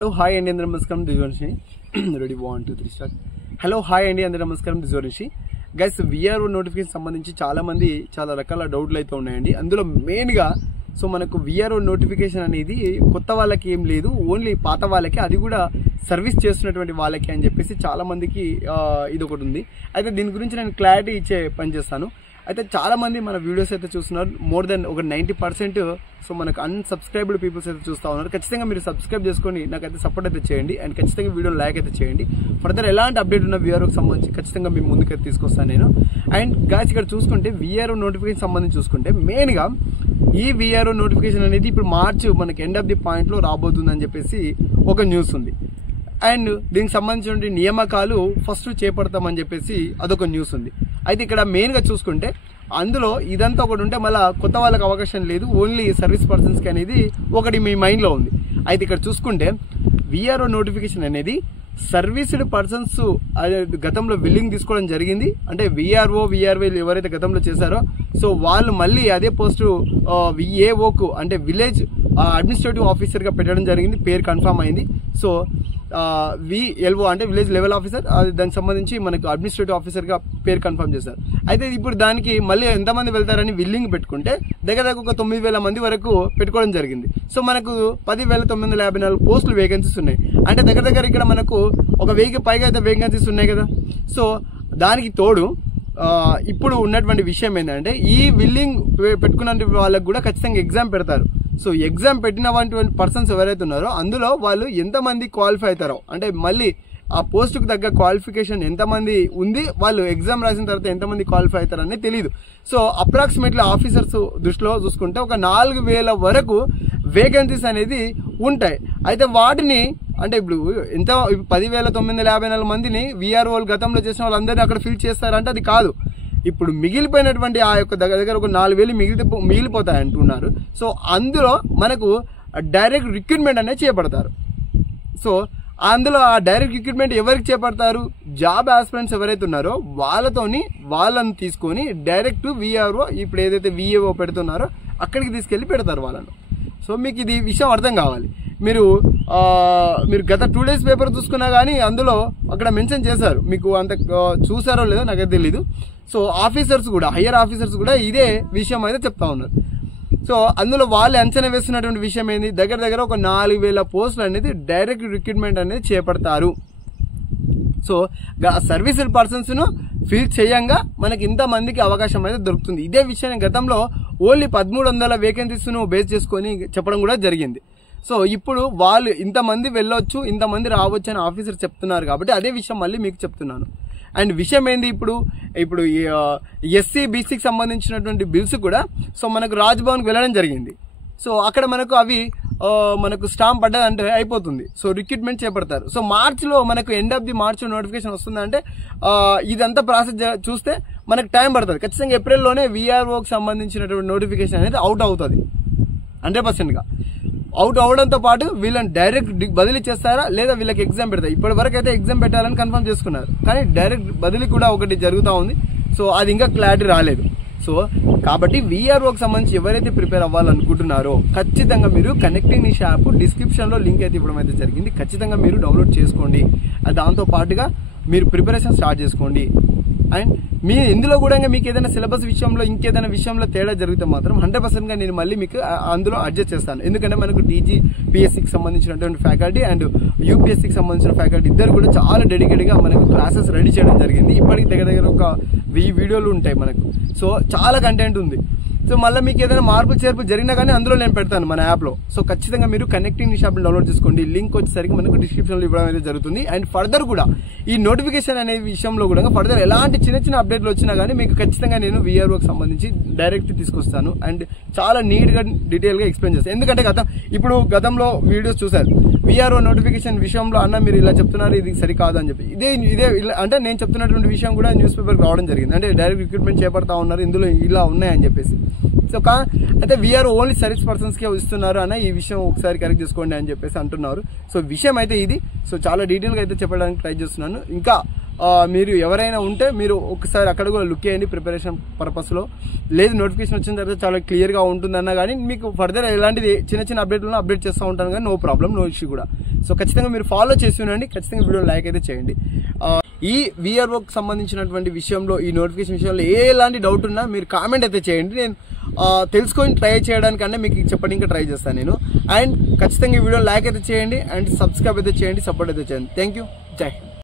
Hello, hi, and namaskaram. This is Varnishi. Ready? 1, 2, 3, start. Hello, hi, and namaskaram. This is Varnishi. Guys, VRO notification సంబంధించి చాలా మంది చాలా రకాల డౌట్లు అయితే ఉన్నాయండి. అందులో మెయిన్ గా సో మనకు VRO నోటిఫికేషన్ అనేది కొత్త వాళ్ళకి ఏం లేదు, ఓన్లీ పాత వాళ్ళకి, అది కూడా సర్వీస్ చేస్తున్నటువంటి వాళ్ళకి అని చెప్పేసి చాలా మందికి ఇది ఒకటి ఉంది. అయితే దీని గురించి నేను క్లారిటీ ఇచ్చే పని చేస్తాను. అయితే చాలా మంది మన వీడియోస్ అయితే చూస్తున్నారు, మోర్ దెన్ ఒక 90% సో మనకు అన్సబ్స్క్రైబ్డ్ పీపుల్స్ అయితే చూస్తూ ఉన్నారు. ఖచ్చితంగా మీరు సబ్స్క్రైబ్ చేసుకొని నాకైతే సపోర్ట్ అయితే చేయండి, అండ్ ఖచ్చితంగా వీడియో లైక్ అయితే చేయండి. ఫర్దర్ ఎలాంటి అప్డేట్ ఉన్న VROకి సంబంధించి ఖచ్చితంగా మీ ముందుకైతే తీసుకొస్తాను నేను. అండ్ గాయ్స్ ఇక్కడ చూసుకుంటే VRO నోటిఫికేషన్ సంబంధించి చూసుకుంటే మెయిన్గా ఈ VRO నోటిఫికేషన్ అనేది ఇప్పుడు మార్చ్ మనకి ఎండ్ ఆఫ్ ది పాయింట్లో రాబోతుందని చెప్పేసి ఒక న్యూస్ ఉంది. అండ్ దీనికి సంబంధించిన నియామకాలు ఫస్ట్ చేపడతామని చెప్పేసి అదొక న్యూస్ ఉంది. అయితే ఇక్కడ మెయిన్గా చూసుకుంటే అందులో ఇదంతా ఒకటి ఉంటే మళ్ళీ కొత్త వాళ్ళకి అవకాశం లేదు, ఓన్లీ సర్వీస్ పర్సన్స్కి అనేది ఒకటి మీ మైండ్లో ఉంది. అయితే ఇక్కడ చూసుకుంటే VRO నోటిఫికేషన్ అనేది సర్వీస్డ్ పర్సన్స్ గతంలో బిల్లింగ్ తీసుకోవడం జరిగింది. అంటే VRO ఎవరైతే గతంలో చేశారో సో వాళ్ళు మళ్ళీ అదే పోస్టు VAOకు అంటే విలేజ్ అడ్మినిస్ట్రేటివ్ ఆఫీసర్గా పెట్టడం జరిగింది, పేరు కన్ఫర్మ్ అయింది. సో VLO అంటే విలేజ్ లెవెల్ ఆఫీసర్, దానికి సంబంధించి మనకు అడ్మినిస్ట్రేటివ్ ఆఫీసర్గా పేరు కన్ఫర్మ్ చేశారు. అయితే ఇప్పుడు దానికి మళ్ళీ ఎంతమంది వెళ్తారని బిల్లింగ్ పెట్టుకుంటే దగ్గర ఒక 9,000 మంది వరకు పెట్టుకోవడం జరిగింది. సో మనకు 10,954 పోస్టులు వేకెన్సీస్ ఉన్నాయి. అంటే దగ్గర ఇక్కడ మనకు ఒక 1000కి పైగా అయితే వేకెన్సీస్ ఉన్నాయి కదా. సో దానికి తోడు ఇప్పుడు ఉన్నటువంటి విషయం ఏంటంటే ఈ బిల్లింగ్ పెట్టుకున్న వాళ్ళకి కూడా ఖచ్చితంగా ఎగ్జామ్ పెడతారు. సో ఎగ్జామ్ పెట్టినటువంటి పర్సన్స్ ఎవరైతే ఉన్నారో అందులో వాళ్ళు ఎంతమంది క్వాలిఫై అవుతారో, అంటే మళ్ళీ ఆ పోస్టుకు తగ్గ క్వాలిఫికేషన్ ఎంతమంది ఉంది, వాళ్ళు ఎగ్జామ్ రాసిన తర్వాత ఎంతమంది క్వాలిఫై అవుతారని తెలియదు. సో అప్రాక్సిమేట్లీ ఆఫీసర్స్ దృష్టిలో చూసుకుంటే ఒక 4,000 వరకు వేకెన్సీస్ అనేది ఉంటాయి. అయితే వాటిని అంటే ఇప్పుడు 10,954 మందిని VROలు గతంలో చేసిన వాళ్ళందరినీ అక్కడ ఫిల్ చేస్తారంటే అది కాదు. ఇప్పుడు మిగిలిపోయినటువంటి ఆ యొక్క దగ్గర ఒక 4,000 మిగిలిపోతాయి అంటున్నారు. సో అందులో మనకు డైరెక్ట్ రిక్రూట్మెంట్ అనేది చేపడతారు. సో అందులో ఆ డైరెక్ట్ రిక్రూట్మెంట్ ఎవరికి చేపడతారు, జాబ్ ఆస్పిరెంట్స్ ఎవరైతే ఉన్నారో వాళ్ళని తీసుకొని డైరెక్ట్ VRO ఇప్పుడు ఏదైతే VAO పెడుతున్నారో అక్కడికి తీసుకెళ్ళి పెడతారు వాళ్ళను. సో మీకు ఇది విషయం అర్థం కావాలి. మీరు గత 2 days పేపర్ చూసుకున్నా కానీ అందులో అక్కడ మెన్షన్ చేశారు, మీకు అంత చూసారో లేదో నాకైతే తెలీదు. సో ఆఫీసర్స్ కూడా, హయ్యర్ ఆఫీసర్స్ కూడా ఇదే విషయం అయితే చెప్తా ఉన్నారు. సో అందులో వాళ్ళు అంచనా వేస్తున్నటువంటి విషయం ఏంది, దగ్గర ఒక 4,000 పోస్టులు అనేది డైరెక్ట్ రిక్రూట్మెంట్ అనేది చేపడతారు. సో సర్వీస్డ్ పర్సన్స్ ను ఫిల్ చేయంగా మనకి ఇంతమందికి అవకాశం అయితే దొరుకుతుంది. ఇదే విషయాన్ని గతంలో ఓన్లీ 1,300 వేకెన్సీస్ ను బేస్ చేసుకొని చెప్పడం కూడా జరిగింది. సో ఇప్పుడు వాళ్ళు ఇంతమంది వెళ్ళొచ్చు, ఇంతమంది రావచ్చు అని ఆఫీసర్ చెప్తున్నారు కాబట్టి అదే విషయం మళ్ళీ మీకు చెప్తున్నాను. అండ్ విషయం ఏంది, ఇప్పుడు SC BCకి సంబంధించినటువంటి బిల్స్ కూడా సో మనకు రాజ్భవన్కి వెళ్ళడం జరిగింది. సో అక్కడ మనకు అవి మనకు స్టాంప్ పడ్డదంటే అయిపోతుంది. సో రిక్రూట్మెంట్ చేపడతారు. సో మార్చ్లో మనకు end of the March notification వస్తుందంటే ఇదంతా ప్రాసెస్ చూస్తే మనకు టైం పడుతుంది. ఖచ్చితంగా ఏప్రిల్లోనే VROకి సంబంధించినటువంటి నోటిఫికేషన్ అనేది అవుట్ అవుతుంది 100%గా. అవుట్ అవడంతో పాటు వీళ్ళని డైరెక్ట్ బదిలీ చేస్తారా లేదా వీళ్ళకి ఎగ్జామ్ పెడతారు. ఇప్పటి వరకు అయితే ఎగ్జామ్ పెట్టాలని కన్ఫర్మ్ చేసుకున్నారు, కానీ డైరెక్ట్ బదిలీ కూడా ఒకటి జరుగుతూ ఉంది. సో అది ఇంకా క్లారిటీ రాలేదు. సో కాబట్టి VROకి సంబంధించి ఎవరైతే ప్రిపేర్ అవ్వాలనుకుంటున్నారో ఖచ్చితంగా మీరు కనెక్టింగ్ నిష్ యాప్ డిస్క్రిప్షన్లో లింక్ అయితే ఇవ్వడం అయితే జరిగింది. ఖచ్చితంగా మీరు డౌన్లోడ్ చేసుకోండి. దాంతో పాటుగా మీరు ప్రిపరేషన్ స్టార్ట్ చేసుకోండి. అండ్ మీ ఇందులో కూడా మీకు ఏదైనా సిలబస్ విషయంలో ఇంకేదైనా విషయంలో తేడా జరిగితే మాత్రం 100%గా నేను మళ్ళీ మీకు అందులో అడ్జస్ట్ చేస్తాను. ఎందుకంటే మనకు TGPSCకి సంబంధించినటువంటి ఫ్యాకల్టీ అండ్ UPSCకి సంబంధించిన ఫ్యాకల్టీ ఇద్దరు కూడా చాలా డెడికేట్గా మనకు క్లాసెస్ రెడీ చేయడం జరిగింది. ఇప్పటికి దగ్గర ఒక 1000 వీడియోలు ఉంటాయి మనకు. సో చాలా కంటెంట్ ఉంది. సో మళ్ళీ మీకు ఏదైనా మార్పు చేర్పు జరిగినా కానీ అందులో నేను పెడతాను మన యాప్లో. సో ఖచ్చితంగా మీరు కనెక్టింగ్ నిష్ యాప్ని డౌన్లోడ్ చేసుకోండి. లింక్ వచ్చేసరికి మనకు డిస్క్రిప్షన్లో ఇవ్వడం అనేది జరుగుతుంది. అండ్ ఫర్దర్ కూడా ఈ నోటిఫికేషన్ అనే విషయంలో కూడా ఫర్దర్ ఎలాంటి చిన్న అప్డేట్లు వచ్చినా కానీ మీకు ఖచ్చితంగా నేను VROకి సంబంధించి డైరెక్ట్ తీసుకొస్తాను అండ్ చాలా నీట్గా డీటెయిల్గా ఎక్స్ప్లెయిన్ చేస్తాను. ఎందుకంటే గతంలో వీడియోస్ చూశారు, VRO నోటిఫికేషన్ విషయంలో అన్న మీరు ఇలా చెప్తున్నారు, ఇది సరికాదు అని చెప్పి ఇదే అంటే నేను చెప్తున్నటువంటి విషయం కూడా న్యూస్ పేపర్కి రావడం జరిగింది. అంటే డైరెక్ట్ రిక్రూట్మెంట్ చేపడతా ఉన్నారు, ఇందులో ఇలా ఉన్నాయని చెప్పేసి. సో అయితే VRO ఓన్లీ సర్వీస్ పర్సన్స్కే ఇస్తున్నారు అన్న ఈ విషయం ఒకసారి కరెక్ట్ చేసుకోండి అని చెప్పేసి అంటున్నారు. సో విషయం అయితే ఇది. సో చాలా డీటెయిల్గా అయితే చెప్పడానికి ట్రై చేస్తున్నాను. ఇంకా మీరు ఎవరైనా ఉంటే మీరు ఒకసారి అక్కడ కూడా లుక్ చేయండి ప్రిపరేషన్ పర్పస్లో. లేదు నోటిఫికేషన్ వచ్చిన తర్వాత చాలా క్లియర్గా ఉంటుందన్నా కానీ మీకు ఫర్దర్ ఎలాంటిది చిన్న చిన్న అప్డేట్లను అప్డేట్ చేస్తూ ఉంటాను కానీ నో ప్రాబ్లం, నో ఇష్యూ కూడా. సో ఖచ్చితంగా మీరు ఫాలో చేసి ఉండండి, ఖచ్చితంగా వీడియో లైక్ అయితే చేయండి. ఈ VROకి సంబంధించినటువంటి విషయంలో, ఈ నోటిఫికేషన్ విషయంలో ఎలాంటి డౌట్ ఉన్నా మీరు కామెంట్ అయితే చేయండి. నేను తెలుసుకొని ట్రై చేయడానికన్నా మీకు చెప్పడానికి ట్రై చేస్తాను నేను. అండ్ ఖచ్చితంగా ఈ వీడియో లైక్ అయితే చేయండి అండ్ సబ్స్క్రైబ్ అయితే చేయండి, సపోర్ట్ అయితే చేయండి. Thank you. జై హింద్.